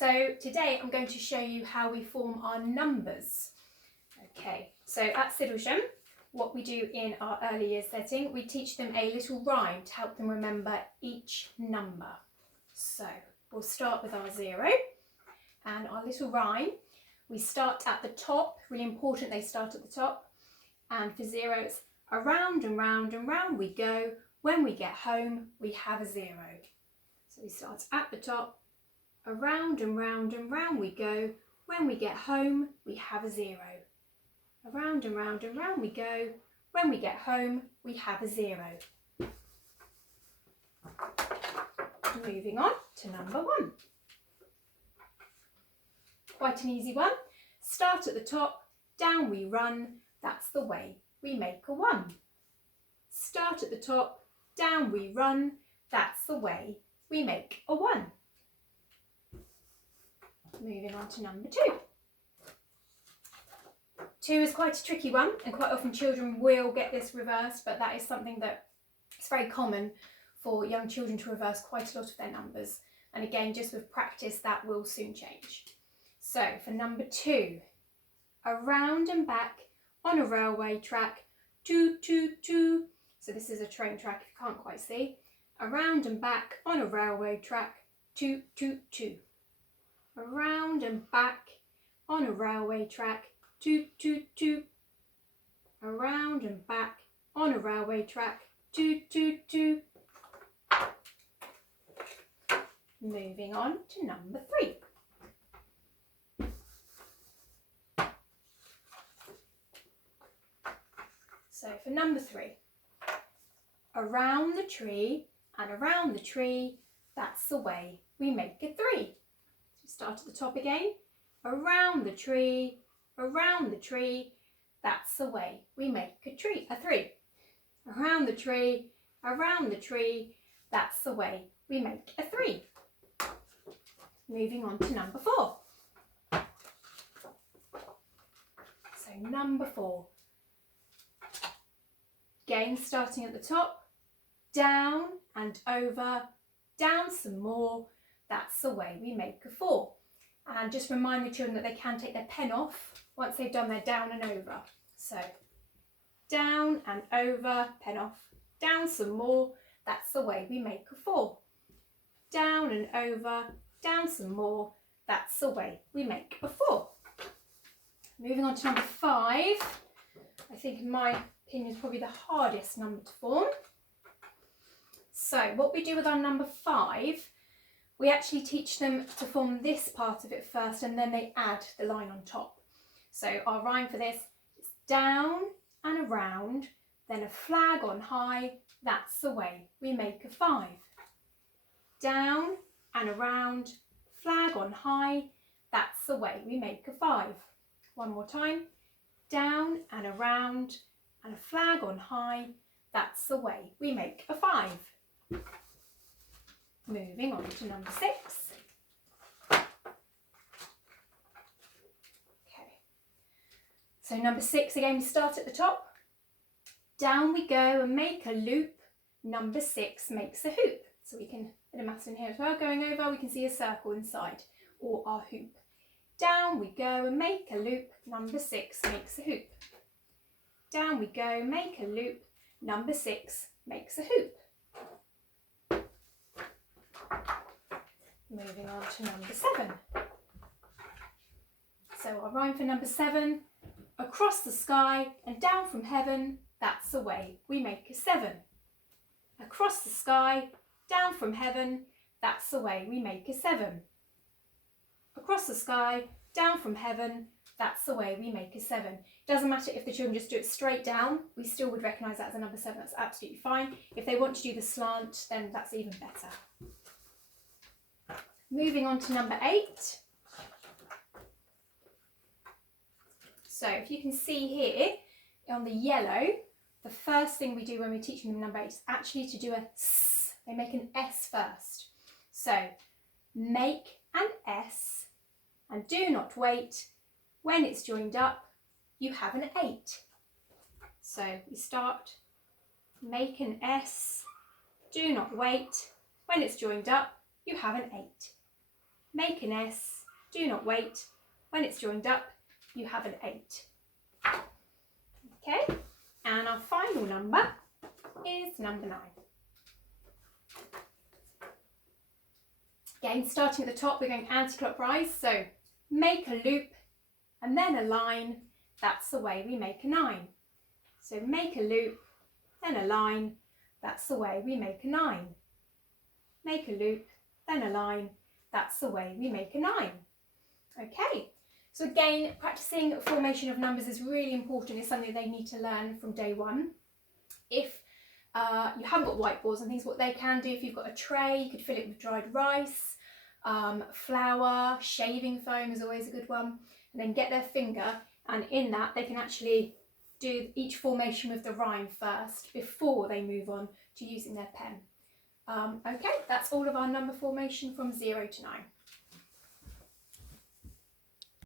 So today I'm going to show you how we form our numbers. Okay, so at Sidlesham, what we do in our early years setting, we teach them a little rhyme to help them remember each number. So we'll start with our 0 and our little rhyme. We start at the top, really important they start at the top. And for 0 it's around and round and round we go. When we get home we have a 0. So we start at the top, around and round and round we go. When we get home we have a 0. Around and round and round we go. When we get home we have a 0. Moving on to number 1. Quite an easy one. Start at the top, down we run, that's the way we make a 1. Start at the top, down we run, that's the way we make a 1. Moving on to number 2. 2 is quite a tricky one, and quite often children will get this reversed, but that is something that is very common for young children to reverse quite a lot of their numbers. And again, just with practice, that will soon change. So for number 2, around and back on a railway track, toot, toot, toot. So this is a train track if you can't quite see. Around and back on a railway track, toot, toot, toot. Around and back on a railway track, toot, toot, toot. Around and back on a railway track, toot, toot, toot. Moving on to number 3. So for number 3, around the tree and around the tree, that's the way we make a 3. So start at the top again, around the tree, that's the way we make a 3. Around the tree, that's the way we make a 3. Moving on to number 4. So number 4. Again, starting at the top, down and over, down some more, that's the way we make a 4. And just remind the children that they can take their pen off once they've done their down and over. So down and over, pen off, down some more, that's the way we make a 4. Down and over, down some more, that's the way we make a 4. Moving on to number 5, I think in my opinion is probably the hardest number to form. So what we do with our number 5, we actually teach them to form this part of it first and then they add the line on top. So our rhyme for this is down and around, then a flag on high, that's the way we make a 5. Down and around, flag on high, that's the way we make a 5. One more time, down and around, and a flag on high, that's the way we make a 5. Moving on to number 6. Okay, so number 6 again, we start at the top, down we go and make a loop, number 6 makes a hoop. So we can, in a maths in here as well, going over, we can see a circle inside, or our hoop. Down we go and make a loop, number 6 makes a hoop. Down we go, make a loop, number 6 makes a hoop. Moving on to number 7. So our rhyme for number 7, across the sky and down from heaven, that's the way we make a 7. Across the sky, down from heaven, that's the way we make a 7. Across the sky, down from heaven, that's the way we make a 7. It doesn't matter if the children just do it straight down, we still would recognise that as a number 7, that's absolutely fine. If they want to do the slant, then that's even better. Moving on to number 8. So if you can see here, on the yellow, the first thing we do when we're teaching them number 8 is actually to do a S. They make an S first. So make an S and do not wait. When it's joined up, you have an 8. So we start, make an S, do not wait. When it's joined up, you have an 8. make an S, do not wait. When it's joined up, you have an 8. Okay, and our final number is number 9. Again, starting at the top, we're going anti-clockwise, so make a loop and then a line. That's the way we make a 9. So make a loop, then a line. That's the way we make a 9. Make a loop, then a line. That's the way we make a 9. Okay, so again, practicing formation of numbers is really important. It's something they need to learn from day one. If you haven't got whiteboards and things, what they can do, if you've got a tray, you could fill it with dried rice, flour, shaving foam is always a good one, and then get their finger, and in that they can actually do each formation with the rhyme first before they move on to using their pen. Okay, that's all of our number formation from 0 to 9.